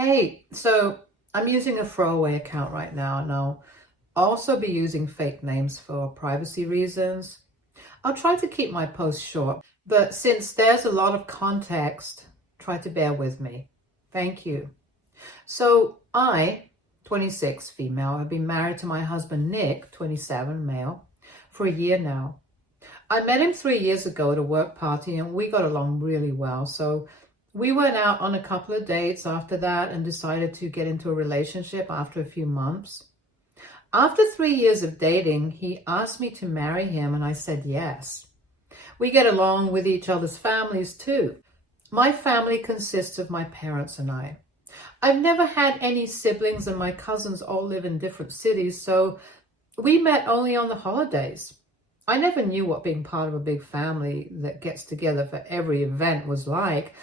Hey, so I'm using a throwaway account right now, and I'll also be using fake names for privacy reasons. I'll try to keep my posts short, but since there's a lot of context, try to bear with me. Thank you. So I, 26, female, have been married to my husband Nick, 27, male, for a year now. I met him 3 years ago at a work party and we got along really well. So we went out on a couple of dates after that and decided to get into a relationship after a few months. After 3 years of dating, he asked me to marry him and I said yes. We get along with each other's families too. My family consists of my parents and I. I've never had any siblings and my cousins all live in different cities, so we met only on the holidays. I never knew what being part of a big family that gets together for every event was like,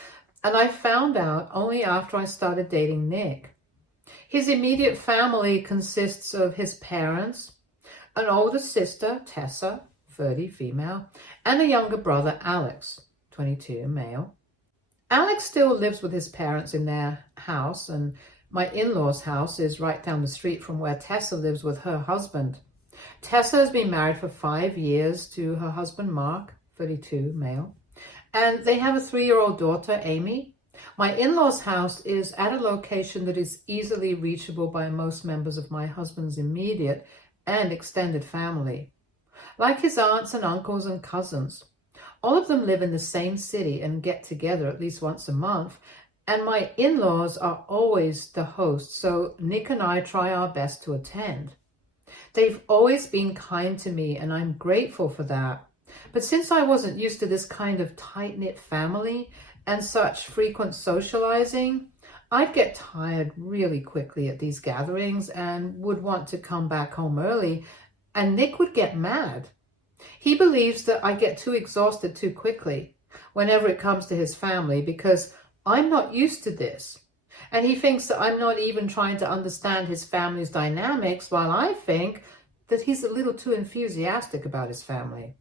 and I found out only after I started dating Nick. His immediate family consists of his parents, an older sister, Tessa, 30, female, and a younger brother, Alex, 22, male. Alex still lives with his parents in their house, and my in-laws' house is right down the street from where Tessa lives with her husband. Tessa has been married for 5 years to her husband, Mark, 32, male, and they have a 3-year-old daughter, Amy. My in-laws' house is at a location that is easily reachable by most members of my husband's immediate and extended family, like his aunts and uncles and cousins. All of them live in the same city and get together at least once a month, and my in-laws are always the hosts, so Nick and I try our best to attend. They've always been kind to me, and I'm grateful for that. But since I wasn't used to this kind of tight-knit family and such frequent socializing, I'd get tired really quickly at these gatherings and would want to come back home early, and Nick would get mad. He believes that I get too exhausted too quickly whenever it comes to his family because I'm not used to this. And he thinks that I'm not even trying to understand his family's dynamics, while I think that he's a little too enthusiastic about his family.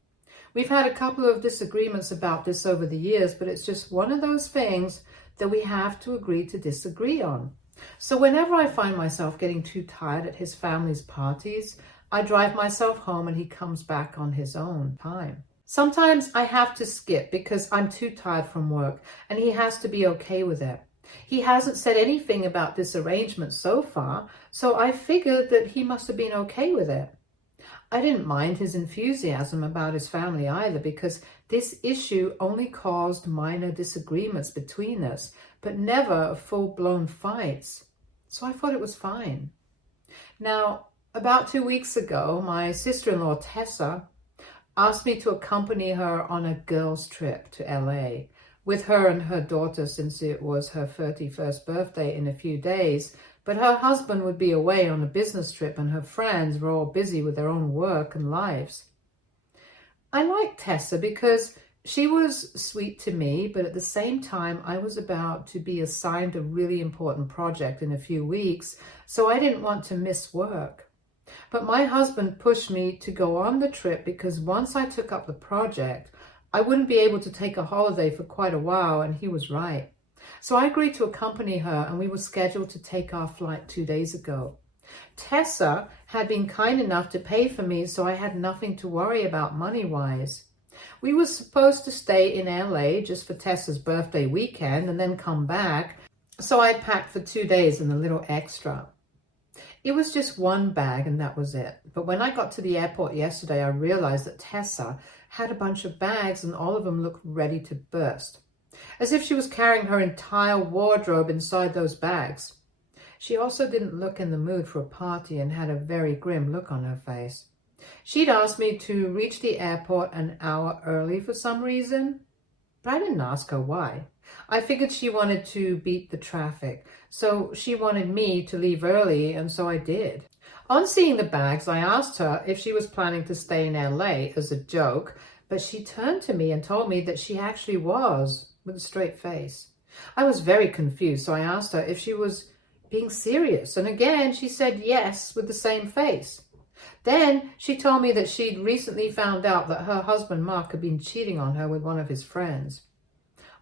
We've had a couple of disagreements about this over the years, but it's just one of those things that we have to agree to disagree on. So whenever I find myself getting too tired at his family's parties, I drive myself home and he comes back on his own time. Sometimes I have to skip because I'm too tired from work, and he has to be okay with it. He hasn't said anything about this arrangement so far, so I figured that he must have been okay with it. I didn't mind his enthusiasm about his family either, because this issue only caused minor disagreements between us, but never full-blown fights. So I thought it was fine. Now, about 2 weeks ago, my sister-in-law Tessa asked me to accompany her on a girls' trip to LA with her and her daughter, since it was her 31st birthday in a few days, but her husband would be away on a business trip and her friends were all busy with their own work and lives. I liked Tessa because she was sweet to me, but at the same time, I was about to be assigned a really important project in a few weeks, so I didn't want to miss work. But my husband pushed me to go on the trip because once I took up the project, I wouldn't be able to take a holiday for quite a while, and he was right. So I agreed to accompany her, and we were scheduled to take our flight 2 days ago. Tessa had been kind enough to pay for me, so I had nothing to worry about money-wise. We were supposed to stay in LA just for Tessa's birthday weekend and then come back, so I packed for 2 days and a little extra. It was just one bag and that was it. But when I got to the airport yesterday, I realized that Tessa had a bunch of bags and all of them looked ready to burst, as if she was carrying her entire wardrobe inside those bags. She also didn't look in the mood for a party and had a very grim look on her face. She'd asked me to reach the airport an hour early for some reason, but I didn't ask her why. I figured she wanted to beat the traffic, so she wanted me to leave early, and so I did. On seeing the bags, I asked her if she was planning to stay in LA as a joke, but she turned to me and told me that she actually was, with a straight face. I was very confused, so I asked her if she was being serious, and again she said yes with the same face. Then she told me that she'd recently found out that her husband Mark had been cheating on her with one of his friends.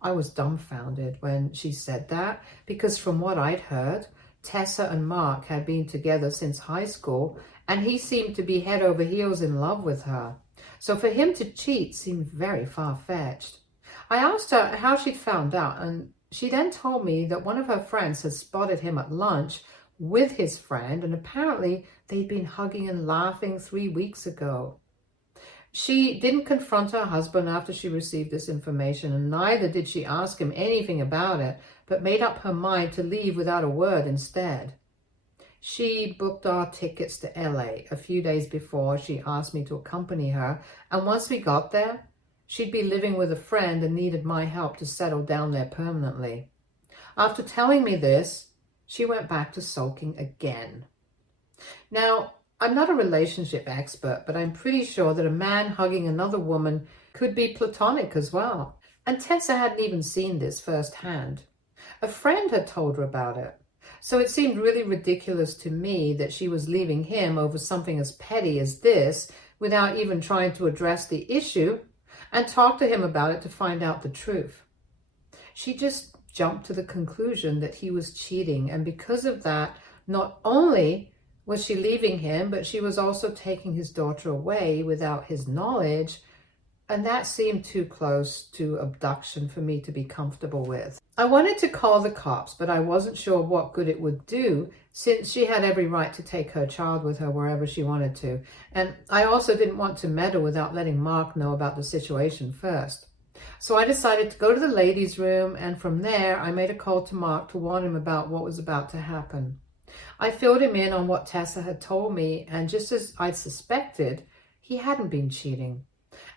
I was dumbfounded when she said that, because from what I'd heard, Tessa and Mark had been together since high school, and he seemed to be head over heels in love with her. So for him to cheat seemed very far-fetched. I asked her how she'd found out, and she then told me that one of her friends had spotted him at lunch with his friend, and apparently they'd been hugging and laughing 3 weeks ago. She didn't confront her husband after she received this information, and neither did she ask him anything about it, but made up her mind to leave without a word instead. She booked our tickets to LA a few days before she asked me to accompany her, and once we got there, she'd be living with a friend and needed my help to settle down there permanently. After telling me this, she went back to sulking again. Now, I'm not a relationship expert, but I'm pretty sure that a man hugging another woman could be platonic as well. And Tessa hadn't even seen this firsthand. A friend had told her about it. So it seemed really ridiculous to me that she was leaving him over something as petty as this without even trying to address the issue and talk to him about it to find out the truth. She just jumped to the conclusion that he was cheating, and because of that, not only was she leaving him, but she was also taking his daughter away without his knowledge, and that seemed too close to abduction for me to be comfortable with. I wanted to call the cops, but I wasn't sure what good it would do, since she had every right to take her child with her wherever she wanted to, and I also didn't want to meddle without letting Mark know about the situation first. So I decided to go to the ladies' room, and from there I made a call to Mark to warn him about what was about to happen. I filled him in on what Tessa had told me, and just as I'd suspected, he hadn't been cheating.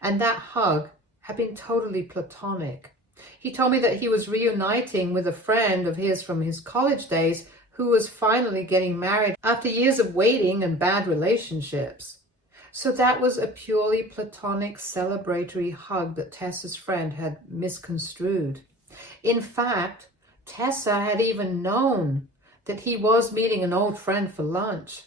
And that hug had been totally platonic. He told me that he was reuniting with a friend of his from his college days who was finally getting married after years of waiting and bad relationships. So that was a purely platonic celebratory hug that Tessa's friend had misconstrued. In fact, Tessa had even known that he was meeting an old friend for lunch.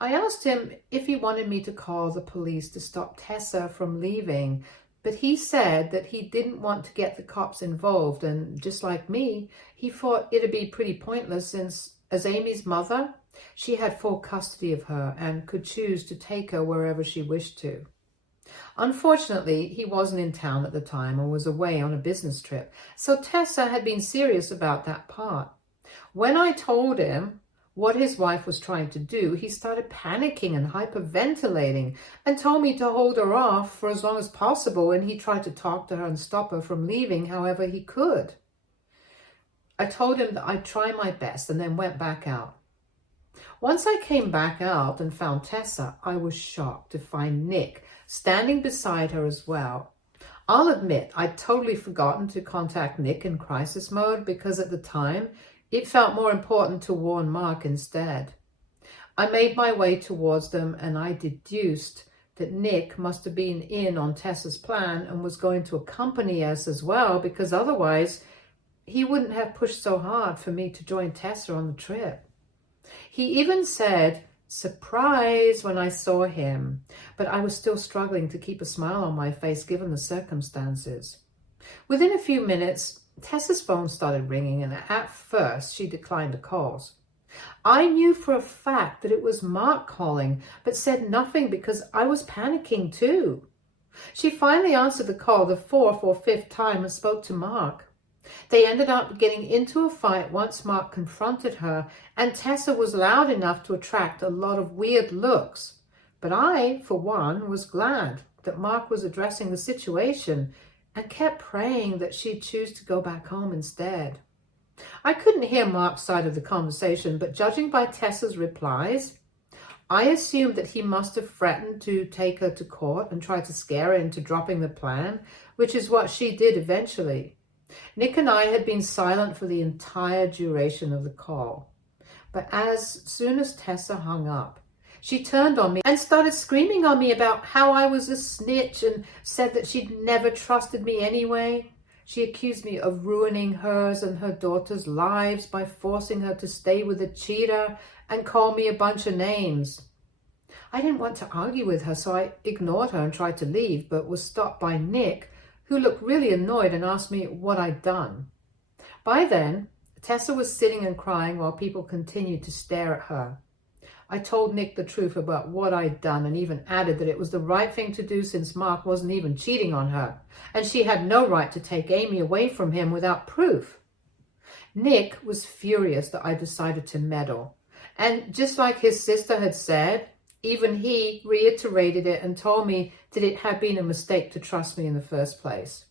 I asked him if he wanted me to call the police to stop Tessa from leaving, but he said that he didn't want to get the cops involved, and just like me, he thought it'd be pretty pointless since, as Amy's mother, she had full custody of her and could choose to take her wherever she wished to. Unfortunately, he wasn't in town at the time and was away on a business trip, so Tessa had been serious about that part. When I told him what his wife was trying to do, he started panicking and hyperventilating and told me to hold her off for as long as possible, and he tried to talk to her and stop her from leaving however he could. I told him that I'd try my best and then went back out. Once I came back out and found Tessa, I was shocked to find Nick standing beside her as well. I'll admit I'd totally forgotten to contact Nick in crisis mode because at the time it felt more important to warn Mark instead. I made my way towards them, and I deduced that Nick must have been in on Tessa's plan and was going to accompany us as well, because otherwise he wouldn't have pushed so hard for me to join Tessa on the trip. He even said, "Surprise," when I saw him, but I was still struggling to keep a smile on my face given the circumstances. Within a few minutes, Tessa's phone started ringing, and at first she declined the calls. I knew for a fact that it was Mark calling, but said nothing because I was panicking too. She finally answered the call the fourth or fifth time and spoke to Mark. They ended up getting into a fight once Mark confronted her, and Tessa was loud enough to attract a lot of weird looks. But I, for one, was glad that Mark was addressing the situation and kept praying that she'd choose to go back home instead. I couldn't hear Mark's side of the conversation, but judging by Tessa's replies, I assumed that he must have threatened to take her to court and try to scare her into dropping the plan, which is what she did eventually. Nick and I had been silent for the entire duration of the call, but as soon as Tessa hung up, she turned on me and started screaming on me about how I was a snitch and said that she'd never trusted me anyway. She accused me of ruining hers and her daughter's lives by forcing her to stay with a cheater and called me a bunch of names. I didn't want to argue with her, so I ignored her and tried to leave, but was stopped by Nick, who looked really annoyed and asked me what I'd done. By then, Tessa was sitting and crying while people continued to stare at her. I told Nick the truth about what I'd done and even added that it was the right thing to do since Mark wasn't even cheating on her, and she had no right to take Amy away from him without proof. Nick was furious that I decided to meddle, and just like his sister had said, even he reiterated it and told me that it had been a mistake to trust me in the first place.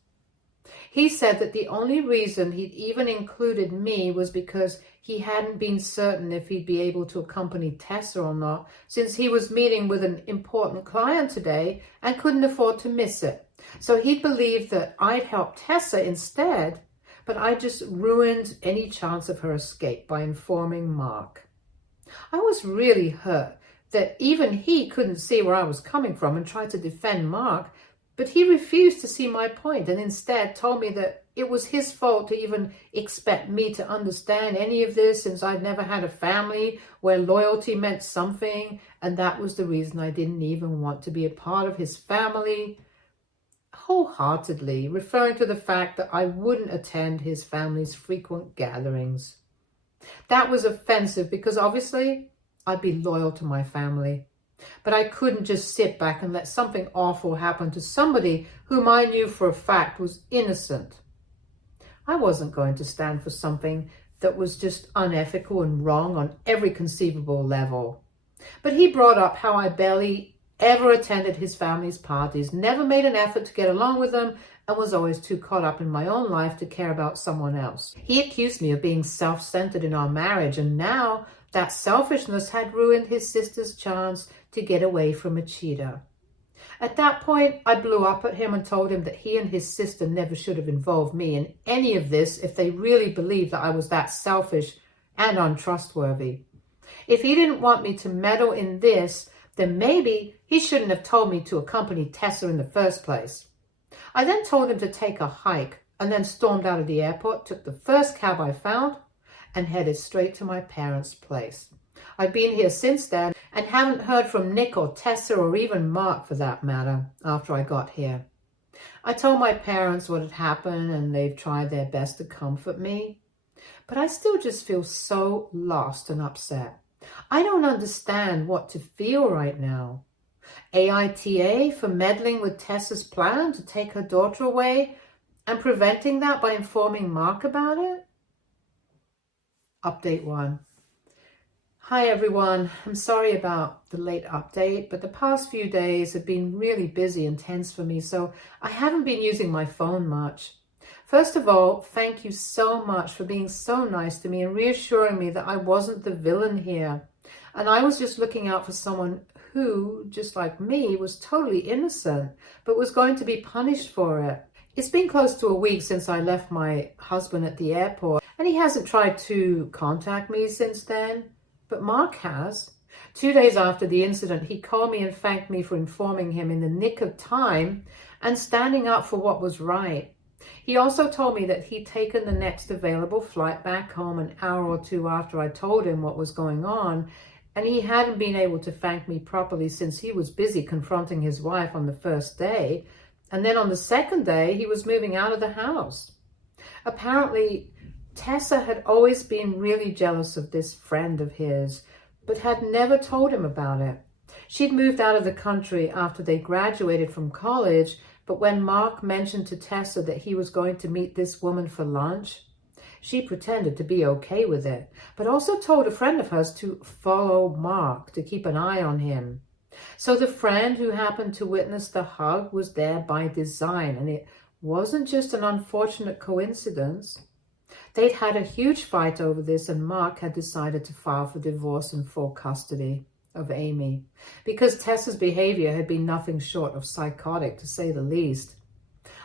He said that the only reason he'd even included me was because he hadn't been certain if he'd be able to accompany Tessa or not, since he was meeting with an important client today and couldn't afford to miss it. So he believed that I'd help Tessa instead, but I just ruined any chance of her escape by informing Mark. I was really hurt that even he couldn't see where I was coming from and tried to defend Mark, but he refused to see my point and instead told me that it was his fault to even expect me to understand any of this, since I'd never had a family where loyalty meant something, and that was the reason I didn't even want to be a part of his family, wholeheartedly referring to the fact that I wouldn't attend his family's frequent gatherings. That was offensive because obviously I'd be loyal to my family. But I couldn't just sit back and let something awful happen to somebody whom I knew for a fact was innocent. I wasn't going to stand for something that was just unethical and wrong on every conceivable level. But he brought up how I barely ever attended his family's parties, never made an effort to get along with them, and was always too caught up in my own life to care about someone else. He accused me of being self-centered in our marriage, and now that selfishness had ruined his sister's chance to get away from a cheater. At that point, I blew up at him and told him that he and his sister never should have involved me in any of this if they really believed that I was that selfish and untrustworthy. If he didn't want me to meddle in this, then maybe he shouldn't have told me to accompany Tessa in the first place. I then told him to take a hike and then stormed out of the airport, took the first cab I found, and headed straight to my parents' place. I've been here since then and haven't heard from Nick or Tessa or even Mark for that matter after I got here. I told my parents what had happened and they've tried their best to comfort me, but I still just feel so lost and upset. I don't understand what to feel right now. AITA for meddling with Tessa's plan to take her daughter away and preventing that by informing Mark about it? Update 1. Hi everyone, I'm sorry about the late update, but the past few days have been really busy and tense for me, so I haven't been using my phone much. First of all, thank you so much for being so nice to me and reassuring me that I wasn't the villain here. And I was just looking out for someone who, just like me, was totally innocent, but was going to be punished for it. It's been close to a week since I left my husband at the airport, and he hasn't tried to contact me since then. But Mark has. 2 days after the incident, he called me and thanked me for informing him in the nick of time and standing up for what was right. He also told me that he'd taken the next available flight back home an hour or two after I told him what was going on, and he hadn't been able to thank me properly since he was busy confronting his wife on the first day, and then on the second day, he was moving out of the house. Apparently, Tessa had always been really jealous of this friend of his, but had never told him about it. She'd moved out of the country after they graduated from college, but when Mark mentioned to Tessa that he was going to meet this woman for lunch, she pretended to be okay with it, but also told a friend of hers to follow Mark, to keep an eye on him. So the friend who happened to witness the hug was there by design, and it wasn't just an unfortunate coincidence. They'd had a huge fight over this, and Mark had decided to file for divorce and full custody of Amy, because Tessa's behavior had been nothing short of psychotic, to say the least.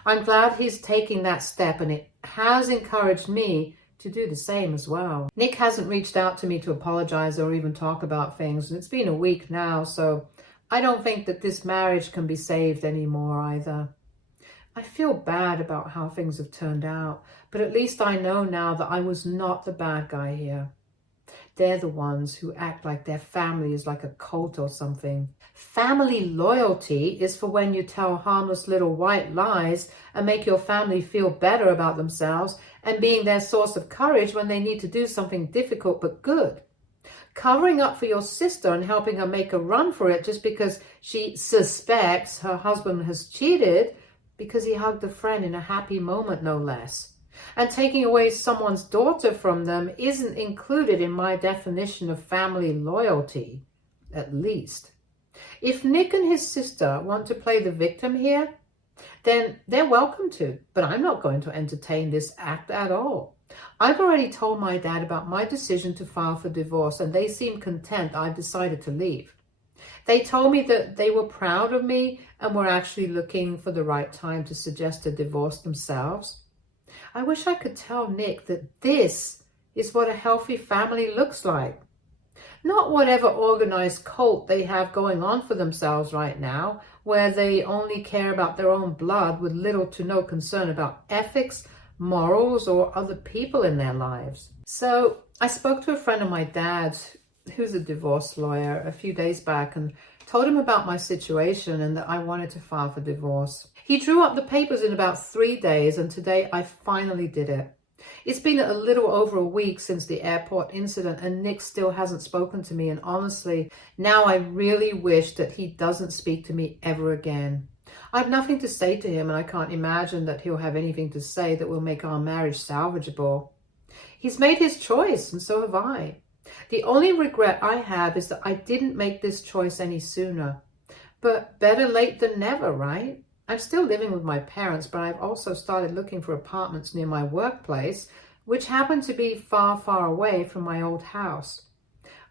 I'm glad he's taking that step, and it has encouraged me to do the same as well. Nick hasn't reached out to me to apologize or even talk about things, and it's been a week now, so I don't think that this marriage can be saved anymore either. I feel bad about how things have turned out, but at least I know now that I was not the bad guy here. They're the ones who act like their family is like a cult or something. Family loyalty is for when you tell harmless little white lies and make your family feel better about themselves and being their source of courage when they need to do something difficult but good. Covering up for your sister and helping her make a run for it just because she suspects her husband has cheated because he hugged a friend in a happy moment, no less. And taking away someone's daughter from them isn't included in my definition of family loyalty, at least. If Nick and his sister want to play the victim here, then they're welcome to, but I'm not going to entertain this act at all. I've already told my dad about my decision to file for divorce, and they seem content I've decided to leave. They told me that they were proud of me and were actually looking for the right time to suggest a divorce themselves. I wish I could tell Nick that this is what a healthy family looks like. Not whatever organized cult they have going on for themselves right now, where they only care about their own blood with little to no concern about ethics, morals, or other people in their lives. So I spoke to a friend of my dad's who's a divorce lawyer a few days back and told him about my situation and that I wanted to file for divorce. He drew up the papers in about 3 days, and today I finally did it. It's been a little over a week since the airport incident, and Nick still hasn't spoken to me, and honestly, now I really wish that he doesn't speak to me ever again. I have nothing to say to him, and I can't imagine that he'll have anything to say that will make our marriage salvageable. He's made his choice, and so have I. The only regret I have is that I didn't make this choice any sooner. But better late than never, right? I'm still living with my parents, but I've also started looking for apartments near my workplace, which happen to be far, far away from my old house.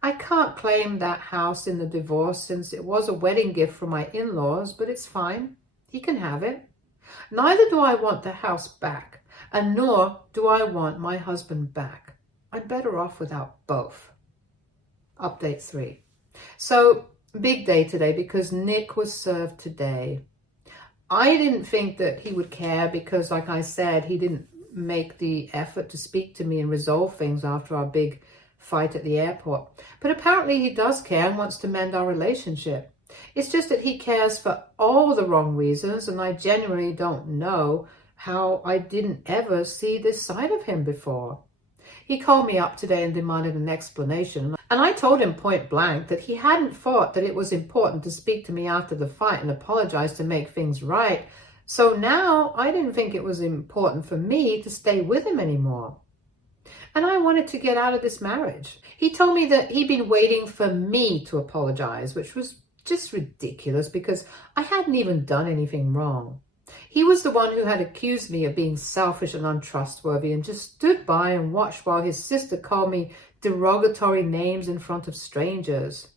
I can't claim that house in the divorce since it was a wedding gift from my in-laws, but it's fine. He can have it. Neither do I want the house back, and nor do I want my husband back. I'm better off without both. Update 3. So, big day today because Nick was served today. I didn't think that he would care because, like I said, he didn't make the effort to speak to me and resolve things after our big fight at the airport. But apparently he does care and wants to mend our relationship. It's just that he cares for all the wrong reasons, and I genuinely don't know how I didn't ever see this side of him before. He called me up today and demanded an explanation, and I told him point blank that he hadn't thought that it was important to speak to me after the fight and apologize to make things right. So now I didn't think it was important for me to stay with him anymore. And I wanted to get out of this marriage. He told me that he'd been waiting for me to apologize, which was just ridiculous because I hadn't even done anything wrong. He was the one who had accused me of being selfish and untrustworthy and just stood by and watched while his sister called me derogatory names in front of strangers.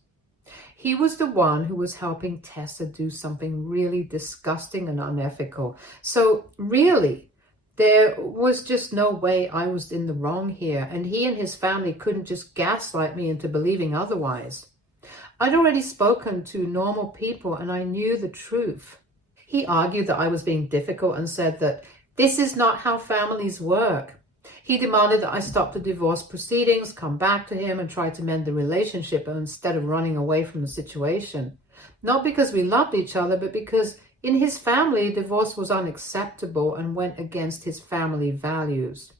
He was the one who was helping Tessa do something really disgusting and unethical. So really, there was just no way I was in the wrong here, and he and his family couldn't just gaslight me into believing otherwise. I'd already spoken to normal people and I knew the truth. He argued that I was being difficult and said that this is not how families work. He demanded that I stop the divorce proceedings, come back to him and try to mend the relationship instead of running away from the situation. Not because we loved each other, but because in his family, divorce was unacceptable and went against his family values.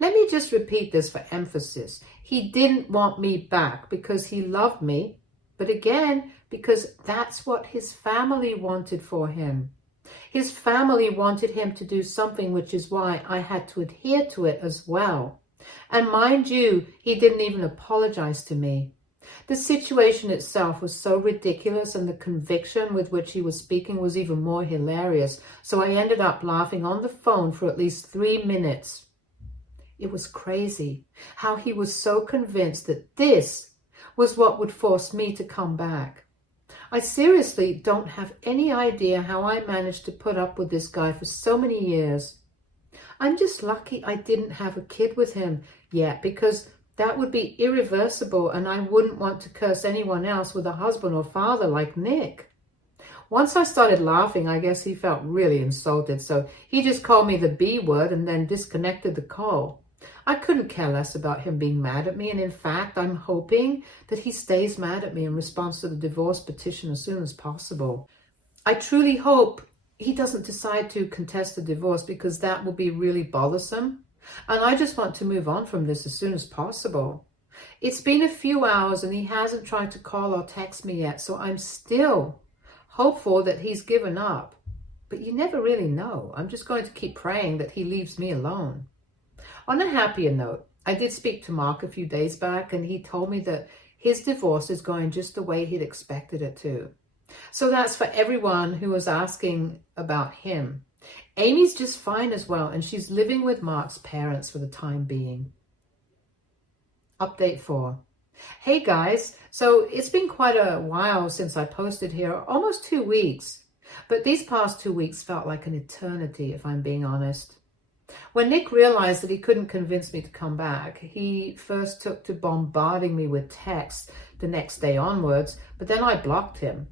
Let me just repeat this for emphasis. He didn't want me back because he loved me, but again, because that's what his family wanted for him. His family wanted him to do something, which is why I had to adhere to it as well. And mind you, he didn't even apologize to me. The situation itself was so ridiculous, and the conviction with which he was speaking was even more hilarious. So I ended up laughing on the phone for at least 3 minutes. It was crazy how he was so convinced that this was what would force me to come back. I seriously don't have any idea how I managed to put up with this guy for so many years. I'm just lucky I didn't have a kid with him yet, because that would be irreversible and I wouldn't want to curse anyone else with a husband or father like Nick. Once I started laughing, I guess he felt really insulted, so he just called me the B word and then disconnected the call. I couldn't care less about him being mad at me, and in fact, I'm hoping that he stays mad at me in response to the divorce petition as soon as possible. I truly hope he doesn't decide to contest the divorce, because that will be really bothersome. And I just want to move on from this as soon as possible. It's been a few hours and he hasn't tried to call or text me yet, so I'm still hopeful that he's given up. But you never really know. I'm just going to keep praying that he leaves me alone. On a happier note, I did speak to Mark a few days back, and he told me that his divorce is going just the way he'd expected it to. So that's for everyone who was asking about him. Amy's just fine as well, and she's living with Mark's parents for the time being. Update 4. Hey guys, so it's been quite a while since I posted here, almost 2 weeks. But these past 2 weeks felt like an eternity, if I'm being honest. When Nick realized that he couldn't convince me to come back, he first took to bombarding me with texts the next day onwards, but then I blocked him.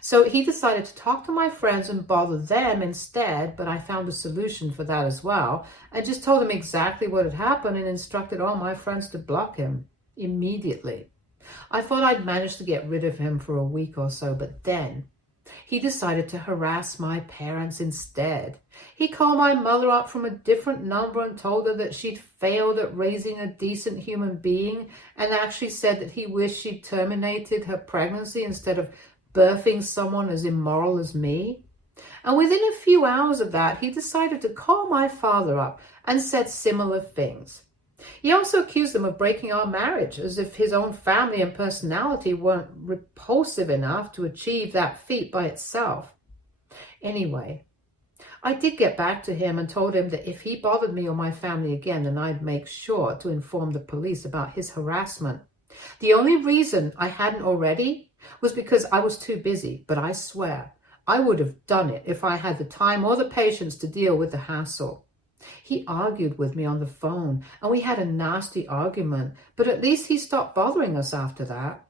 So he decided to talk to my friends and bother them instead, but I found a solution for that as well, and just told them exactly what had happened and instructed all my friends to block him immediately. I thought I'd managed to get rid of him for a week or so, but then he decided to harass my parents instead. He called my mother up from a different number and told her that she'd failed at raising a decent human being, and actually said that he wished she'd terminated her pregnancy instead of birthing someone as immoral as me. And within a few hours of that, he decided to call my father up and said similar things. He also accused them of breaking our marriage, as if his own family and personality weren't repulsive enough to achieve that feat by itself. Anyway, I did get back to him and told him that if he bothered me or my family again, then I'd make sure to inform the police about his harassment. The only reason I hadn't already was because I was too busy, but I swear I would have done it if I had the time or the patience to deal with the hassle. He argued with me on the phone, and we had a nasty argument, but at least he stopped bothering us after that.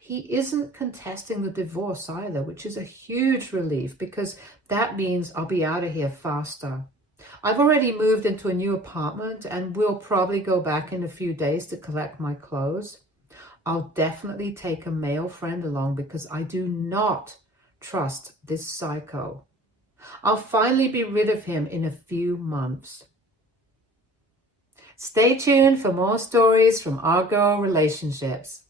He isn't contesting the divorce either, which is a huge relief, because that means I'll be out of here faster. I've already moved into a new apartment, and we'll probably go back in a few days to collect my clothes. I'll definitely take a male friend along, because I do not trust this psycho. I'll finally be rid of him in a few months. Stay tuned for more stories from our girl relationships.